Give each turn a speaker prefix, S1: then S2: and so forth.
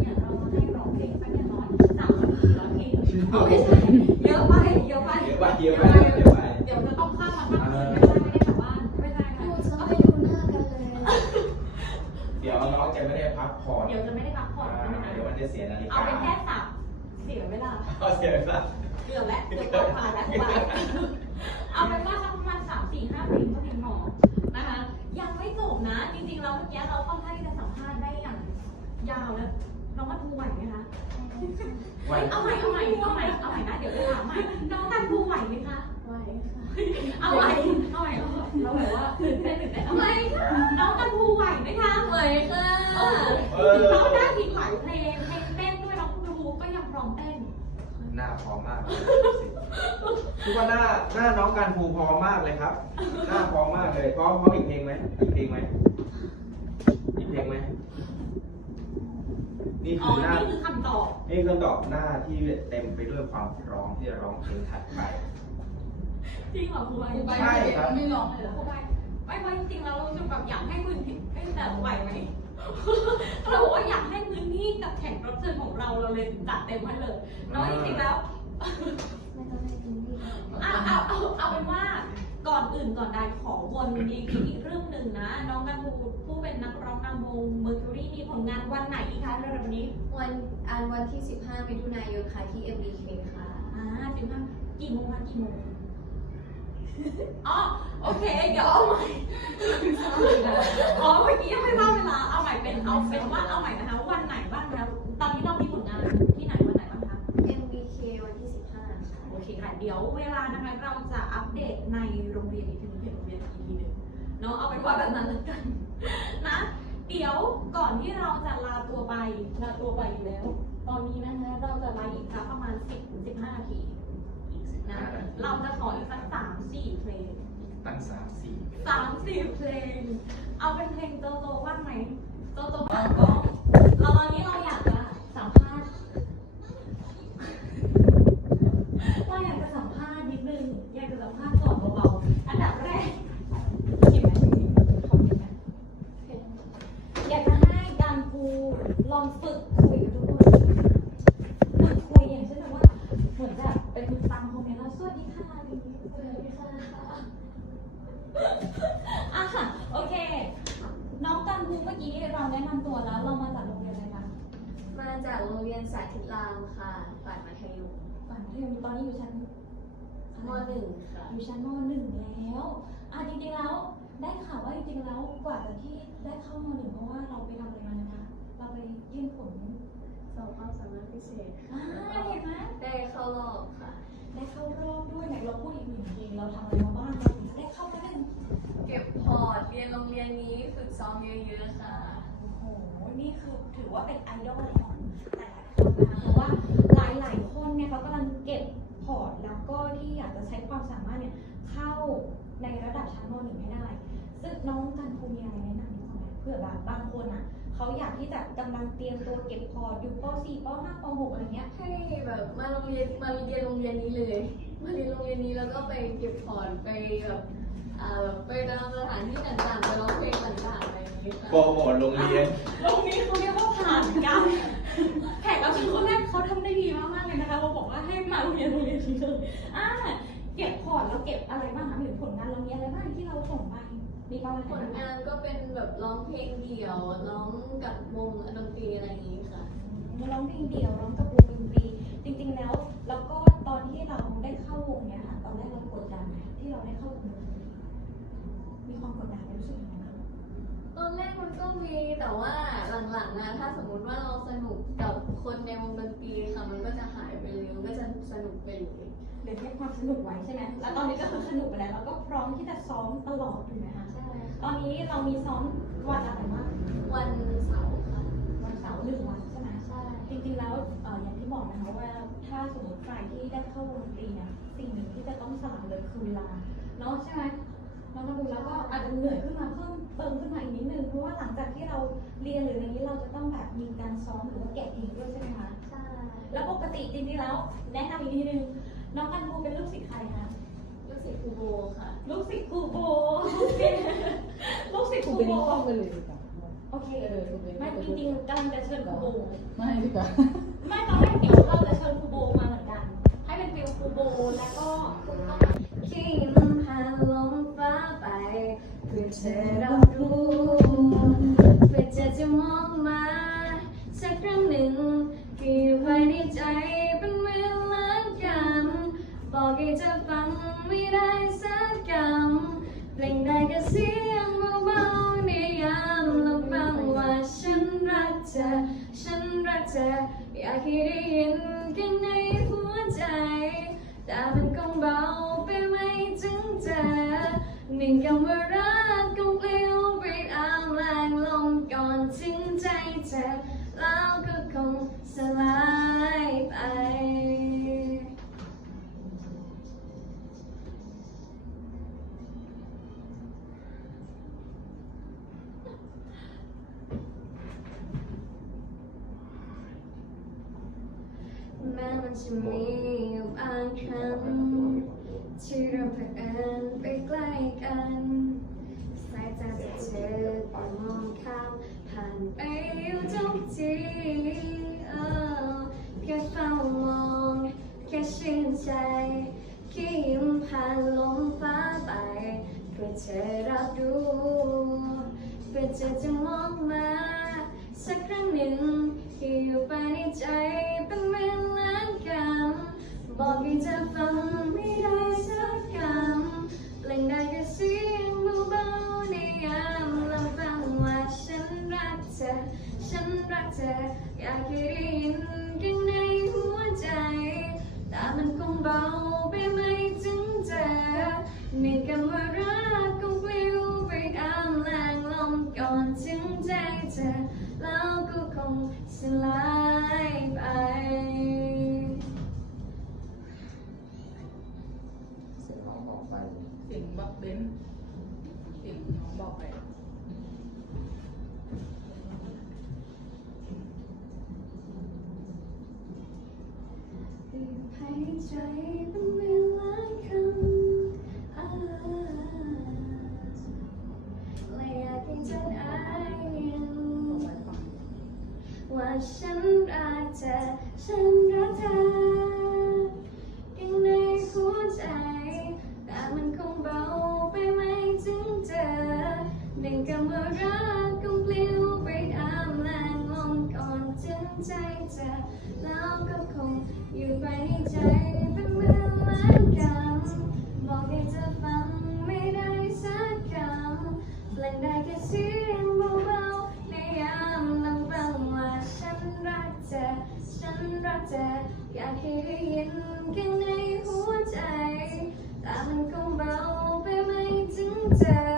S1: เนี่ยเราให้ร้องเพลงสักอย่างน้อยสามสิบสี่ร้อยเพลงเอาไม่ใช่เยอะไปเยอะไป
S2: เยอะไปเยอะไปเยอะไป
S1: เดี๋ยวจะต้องข้ามมาข้ามมาไม่ได้ไม่ได้แบบว่าไม่ได้
S3: ดู
S1: ค่ะ
S3: จะไปดูหน้ากันเลย
S2: เดี๋ยวน้องจะไม่ได้พักผ่อน
S1: เดี๋ยวจะไม่ได้พักผ่อน
S2: เดี๋ยวมันจะเสียนาฬิ
S1: เอาเป็นแค่สับเสียเวลา
S2: เอาเสียเวลา
S1: เกือบแล้วเกือบจะผ่านแล้วสบายเอาเป็นว่าสักประมาณสามสี่ห้าเพลงก็เพียงพอนะคะยังไม่จบนะจริงๆเราเมื่อกี้เราค่อนข้างที่จะ ยาวแล้วน้องว่าทูไหวไหมคะ
S2: ไหว
S1: เอาใหม่เอาใหม่เอาใหม่เอาใหม่นะเดี๋ยวจะถามใหม่น้องกันทูไหวไหมคะ
S3: ไหวค่ะ
S1: เอาใหม่เอาใหม่เอาใหม่เราแบบว่าตื่นเต้นตื่นเต้นเอาใหม่น้องกันทูไหวไหมคะ
S3: ไหวค่ะ
S1: เออ
S2: เออ
S1: น้องได้ทีหลายเพลงเพลงเต้นด้วยน้องกันทูก็ยังพร้อมเต้น
S2: หน้าพร้อมมากเลยคือว่าหน้าหน้าน้องการภูพร้อมมากเลยครับ หน้าพร้อมมากเลยพร้อมพร้อมอีกเพลงไหมอีกเพลงไหมอีกเพลงไหม นี่
S1: อ๋
S2: คืออหน้า
S1: นี่คือคำตอบ
S2: นี่คือตอบหน้าที่เต็มไปด้วยความพร้อมที่จะร้องเพลงถัดไป
S1: จริงเหรอครูใบ
S2: ใช่ครับ
S1: ไม่ร้องเลยเหรอครูใบไม่ไม่จริงๆแล้วเราจะแบบอยากให้พื้นที่ให้แต่ไหวไหม เราบอกว่าอยากให้พื้นที่กับแขกรับเชิญของเราเราเลยจัดเต็มให้เลยแล้วจริงๆแล้ว
S3: ไม่ต้องให้กินดีค่ะ
S1: เอาเอาเอาเอาเป็นว่า ก่อนอื่นก่อนใดขอวนอีกอีกเรื่องหนึ่งนะ น้องกันทูผู้เป็นนักร้องนำวงเมอร์คิวรีมีผลงานวันไหนอีกคะเร็วๆนี้
S3: วันอันวันที่ 15มิถุนายนค่ะที่ MBK ค่ะ
S1: อ่าสิบห้ากี่โมงคะกี่โมงอ๋อโอเค เดี๋ยวเอาใหม่อ๋อเมื่อกี้ยังไม่ว่าเวลาเอาใหม่เป็นเอาเป็นว่าเอาใหม่นะคะวันไหนบ้างคะตอนนี้เรามีผลงานที่ไหนวันไหนบ้างคะ
S3: MBK วันที่ 15 ค่ะ
S1: โอ เคค่ะเดี๋ยวเวลานะคะเราจะอัปเดตในโรงเรียนอีกทีนึงเพจโรงเรียนอีกทีหนึงเนาะเอาเป็นว่าแบบนั้นแล้วกันนะ เดี๋ยวก่อนที่เราจะลาตัวไปลาตัวไปอยู่แล้ว ตอนนี้นะคะเราจะไลฟ์อีกสักประมาณ 10ถึง15 นาที
S2: อีกสิบ
S1: นะ
S2: ห้านาที
S1: เราจะขออีกสัก3 4เพลง
S2: ตั้งสามสี่
S1: 3 4เพลง เอาเป็นเพลงโตโตว่างไหมโตโตว่างก็เราตอนนี้เราอยากจะสัมภาษณ์ เราอยากจะสัมภาษณ์นิดนึง อยากจะสัมภาษณ์ก่อนเบาๆ อันดับแรกเขียนไหมขอเขียนไหมอยากจะให้การครูลองฝึกคุยกับทุกคนฝึกคุยอย่างเช่นแบบว่า เหมือน แบบเป็นตามคอมเมนต์แล้วสวัสดีค่ะอะไรอย่างนี้สวัสดีค่ะอะค่ะโอเค น้องการครูเมื่อกี้เราแนะนำตัวแล้วเรามาจากโรงเรียนอะไรคะ
S3: มาจากโรงเรียนสาธิตรามค่ะฝ่ายมัธยม
S1: ฝันเทอมตอนนี้อยู่ชั้น
S3: ม .1 ค่ะ
S1: อยู่ชั้นมหนึ่งแล้วอะจริงๆแล้วได้ข่าวว่าจริงๆแล้วกว่าจะที่ได้เข้ามหนึ่งเพราะว่าเราไปทำอะไรมานะคะเราไปยื่นผล
S3: สอบความสามารถพิเศษ
S1: อ่าเห็นไหม
S3: ได้เข้ารอบค่ะ
S1: ได้เข้ารอบด้วยไหนเราพูดอีกหนึ่งทีเราทำอะไรมาบ้างเราถึงจะได้เข้ามาได้
S3: เก็บพอร์ตเรียนโรงเรียนนี้ฝึกซ้อมเยอะๆค่ะ
S1: โอ้โห นี่คือถือว่าเป็นไอดอลของแต่ละคนนะคะเพราะว่าหลายๆคนเนี่ยเขากำลังเก็บพอร์ตแล้วก็ที่อยากจะใช้ความสามารถเนี่ยเข้าในระดับชั้นมหนึ่งให้ได้ ซึ่งน้องกันคงมีอะไรแนะนำไหมเผื่อแบบบางคนอะ เขาอยากที่จะกำลังเตรียมตัวเก็บพอร์ตอยู่ป .4 ป .5 ป .6 อะไรเงี้ย
S3: ให้แบบมาโรงเรียนมาเรียนโรงเรียนนี้เลย มาเรียนโรงเรียนนี้แล้วก็ไปเก็บพอร์ตไปแบบอ่าแบบไปตามสถานที่ต่างๆไปร้องเพลงต่างๆอะไรอย่างนี้ค่ะ
S2: โปรโมทโรงเรียน
S1: ตรงนี้เขาเรียกว่าผ่านการแขกรับเชิญคนแรกเขาทำได้ดีมากๆเลยนะคะเราบอกว่าให้มาโรงเรียนโรงเรียนนี้เลยอ่าเก็บพอร์ตแล้วเก็บอะไรบ้างคะหรือผลงานเรามีอะไรบ้างที่ เราส่งไปมีประมาณ
S3: ผล
S1: งา
S3: นก็เป็นแบบร้องเพลงเดี่ยวร้องกับวงดนตรีอะไรอย่างนี้ค่ะ
S1: ร้องเพลงเดี่ยวร้องกับวงดนตรี จริงๆแล้ว แล้วก็ตอนที่เราได้เข้าวงเนี่ยค่ะ ตอนแรกเรากดดันไหมที่เราได้เข้าวงดนตรีมีความกดดันไหมรู้สึกยังไงบ้าง
S3: ตอนแรก มันก็มีแต่ว่าหลังๆนะถ้าสมมุติว่าเราสนุกกับคนในวงดนตรีค่ะมันก็จะหายไปเลยมันก็จะสนุกไปเลย
S1: เดี๋ยวเก็บความสนุกไว้ใช่ไหมแล้วตอนนี้ก็คือสนุกไปแล้วเราก็พร้อมที่จะซ้อมตลอดถูกไหมคะ
S3: ใช่
S1: ตอนนี้เรามีซ้อมวันอะไรบ้าง
S3: วันเสาร์ค่ะ
S1: วันเสาร์หนึ่งวันใช่ไหม
S3: ใช่
S1: จริงๆแล้วเอ่ออย่างที่บอกนะคะว่าถ้าสมมติใครที่ได้เข้าวงดนตรีเนี่ยสิ่งหนึ่งที่จะต้องสลับเลยคือเวลาเนาะใช่ไหมเรามาดูแล้วก็อาจจะเหนื่อยขึ้นมาเพิ่มเติมขึ้นมา หลังจากที่เราเรียนหรืออะไรนี้เราจะต้องแบบมีการซ้อมหรือว่าแกะเพลงด้วยใช่ไหมคะ
S3: ใช่
S1: แล้วปกติจริงๆแล้วแนะนำอีกทีนึงน้องกันบูเป็นลูกศิษย์ใครคะ
S3: ลูกศิษย์ครูโบค่ะ
S1: ลูกศิษย์ครูโบโอเคลูกศิษย์ครู
S4: เป็น
S1: โบ
S4: ห้องกันเลยดีกว่า
S1: โโอเค
S4: เออถูกเลย
S1: ไม่จริงๆกำลังจะเชิญครูโบ
S4: ไม่ดีกว่า
S1: ไม่ตอนแรกเดี๋ยวเราจะเชิญครูโบมาเหมือนกัน ให้เป็นฟิลครูโบแล้วก็คุณต้อง
S5: เพื่อเธอรับรู้เพื่อเธอจะมองมาสักครั้งหนึ่งที่อยู่ภายในใจเป็นเหมือนล้านกันบอกให้เธอฟังไม่ได้สักคำเพลงใดก็เสียงเบาๆในยามลำพังว่าฉันรักเธอฉันรักเธออยากให้ได้ยินกันในหัวใจแต่มันคงเบาไปไม่ถึงเธอหนึ่ง อนถึงใจเธอแล้วก็คงสลายไปแม้มันจะมีบางครั้งที่เราเผอิญไปใกล้กัน สายตาจากเธอก็มองข้าม ผ่านไปอยู่ทุกทีแค่เฝ้ามองแค่ชื่นใจแค่ยิ้มผ่านลมฟ้าไปเพื่อเธอรับรู้เพื่อเธอจะมองมาสักครั้งหนึ่งที่อยู่ภายในใจเป็นเวลานกันบอกให้เธอฟัง เสียงบักเบ ถึ